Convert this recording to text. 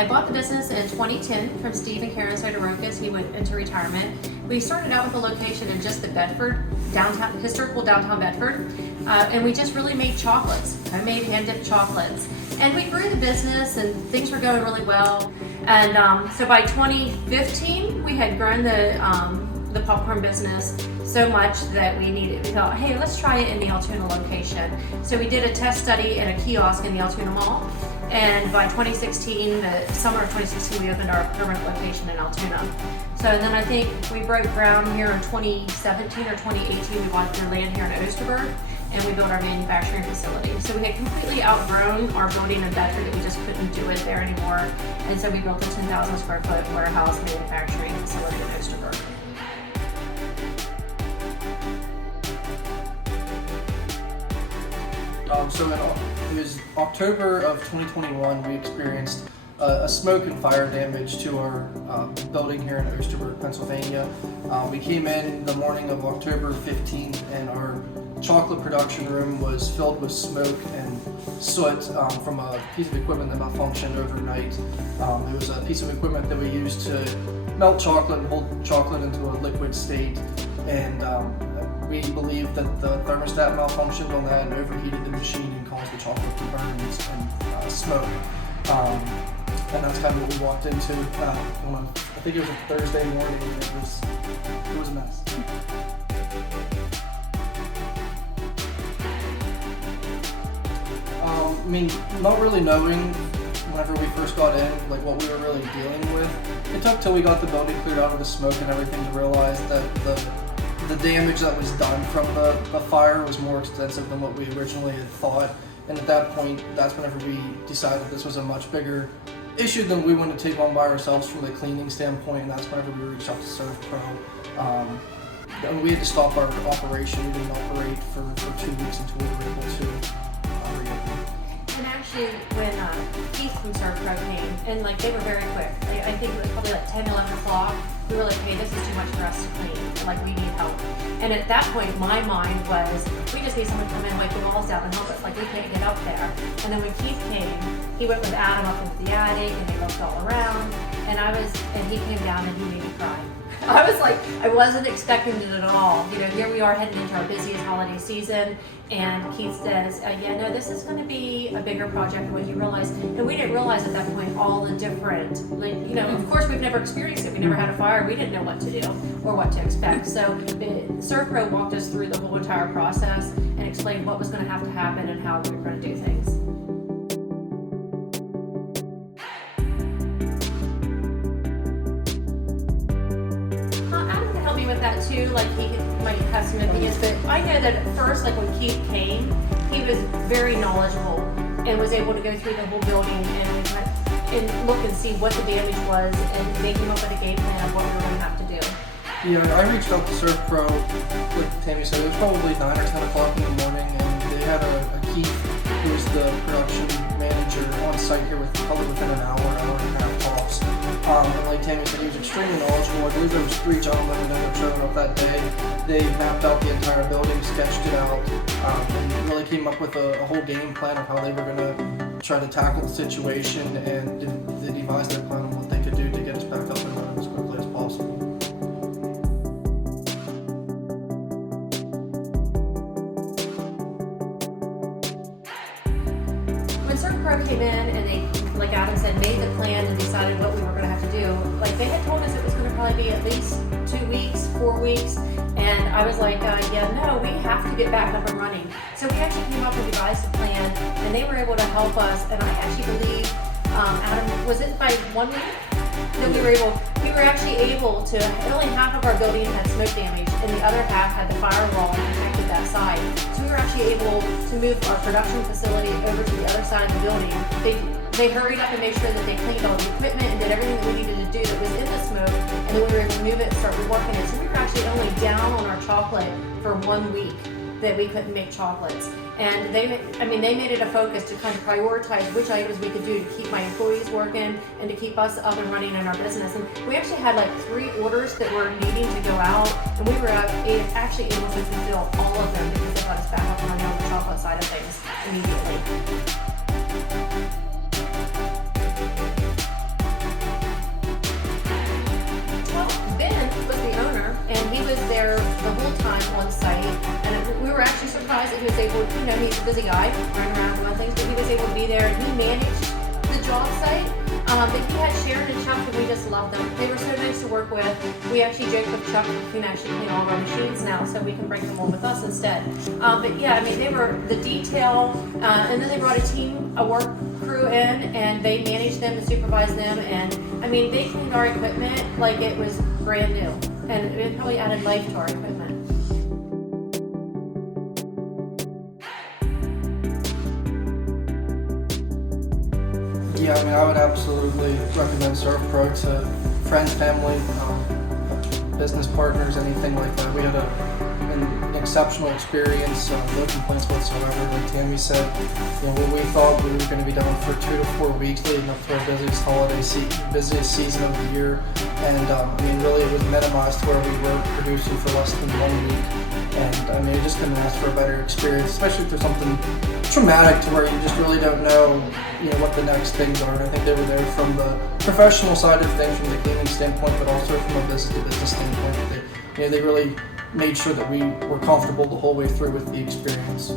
I bought the business in 2010 from Steve and Karen Soderokis. He went into retirement. We started out with a location in just the Bedford, historical downtown Bedford, and we just really made chocolates. I made hand-dipped chocolates. And we grew the business and things were going really well. And so by 2015, we had grown the popcorn business so much that we thought, hey, let's try it in the Altoona location. So we did a test study in a kiosk in the Altoona Mall. And by 2016, the summer of 2016, we opened our permanent location in Altoona. So then I think we broke ground here in 2017 or 2018. We bought the land here in Osterburg, and we built our manufacturing facility. So we had completely outgrown our building in Bedford that we just couldn't do it there anymore. And so we built a 10,000 square foot warehouse manufacturing facility in Osterburg. It was October of 2021, we experienced a smoke and fire damage to our building here in Osterburg, Pennsylvania. We came in the morning of October 15th and our chocolate production room was filled with smoke and soot from a piece of equipment that malfunctioned overnight. It was a piece of equipment that we used to melt chocolate and hold chocolate into a liquid state, and we believe that the thermostat malfunctioned on that and overheated the machine and caused the chocolate to burn and smoke. And that's kind of what we walked into I think it was a Thursday morning. It was a mess. Not really knowing whenever we first got in, like what we were really dealing with. It took till we got the building cleared out of the smoke and everything to realize that the damage that was done from the fire was more extensive than what we originally had thought. And at that point, that's whenever we decided this was a much bigger issue than we wanted to take on by ourselves from the cleaning standpoint, and that's whenever we reached out to SERVPRO. And we had to stop our operation. We didn't operate for 2 weeks until we were able to reopen. And actually, when Keith from SERVPRO came, and like they were very quick. I think it was probably like 10, 11 o'clock. We were like, hey, this is too much for us to clean. Like, we need help. And at that point, my mind was, we just need someone to come in, wipe the walls down and help us. Like, we can't get up there. And then when Keith came, he went with Adam up into the attic and they looked all around. And he came down and he made me cry. I was like, I wasn't expecting it at all. You know, here we are heading into our busiest holiday season, and Keith says, yeah, no, this is going to be a bigger project than what you realize. And we didn't realize at that point all the different, like, you know, of course we've never experienced it. We never had a fire. We didn't know what to do or what to expect. So SERVPRO walked us through the whole entire process and explained what was going to have to happen and how we were going to do things. With that too, like he might have some opinions, but I know that at first, like when Keith came, he was very knowledgeable and was able to go through the whole building and look and see what the damage was, and they came up with a game plan of what we were going to have to do. Yeah, I reached out to SERVPRO, like Tammy said, it was probably 9 or 10 o'clock in the morning, and they had a Keith, who was the production manager, on site here probably within an hour and a half tops. And like Tammy said, he was extremely knowledgeable. I believe there was 3 gentlemen that ended up showing up that day. They mapped out the entire building, sketched it out, and really came up with a whole game plan of how they were going to try to tackle the situation, and they devised their plan on what they could do to get us back up and running as quickly as possible. When SERVPRO came in and they, like Adam said, made the plan and decided what we were going to have to do, like they had told us it was going to probably be at least 2 weeks, 4 weeks, and I was like, yeah, no, we have to get back up and running. So we actually came up and devised a plan, and they were able to help us, and I actually believe, Adam, was it by 1 week that we were actually able to, only half of our building had smoke damage, and the other half had the firewall and protected that side. So we were actually able to move our production facility over to the other side of the building. They hurried up and made sure that they cleaned all the equipment and did everything that we needed to do that was in the smoke, and then we were able to move it and start reworking it. So we were actually only down on our chocolate for 1 week that we couldn't make chocolates. And they made it a focus to kind of prioritize which items we could do to keep my employees working and to keep us up and running in our business. And we actually had like 3 orders that were needing to go out, and we were actually able to fulfill all of them because they got us back up and running on the chocolate side of things immediately. you know, he's a busy guy, running around doing things, but he was able to be there, and he managed the job site. But he had Sharon and Chuck, and we just loved them. They were so nice to work with. We actually joked with Chuck, we can actually clean all of our machines now, so we can bring them on with us instead. But yeah, I mean, they were the detail, and then they brought a work crew in, and they managed them and supervised them, and I mean, they cleaned our equipment like it was brand new, and it probably added life to our equipment. Yeah, I mean, I would absolutely recommend SERVPRO to friends, family, business partners, anything like that. We had an exceptional experience, no complaints whatsoever. Like Tammy said, you know, we thought we were going to be done for 2 to 4 weeks leading up to our busiest season of the year, and I mean, really, it was minimized to where we were producing for less than 1 week. And I mean, you just couldn't ask for a better experience, especially if there's something traumatic to where you just really don't know, you know, what the next things are. And I think they were there from the professional side of things, from the cleaning standpoint, but also from a business-to-business standpoint. They really made sure that we were comfortable the whole way through with the experience.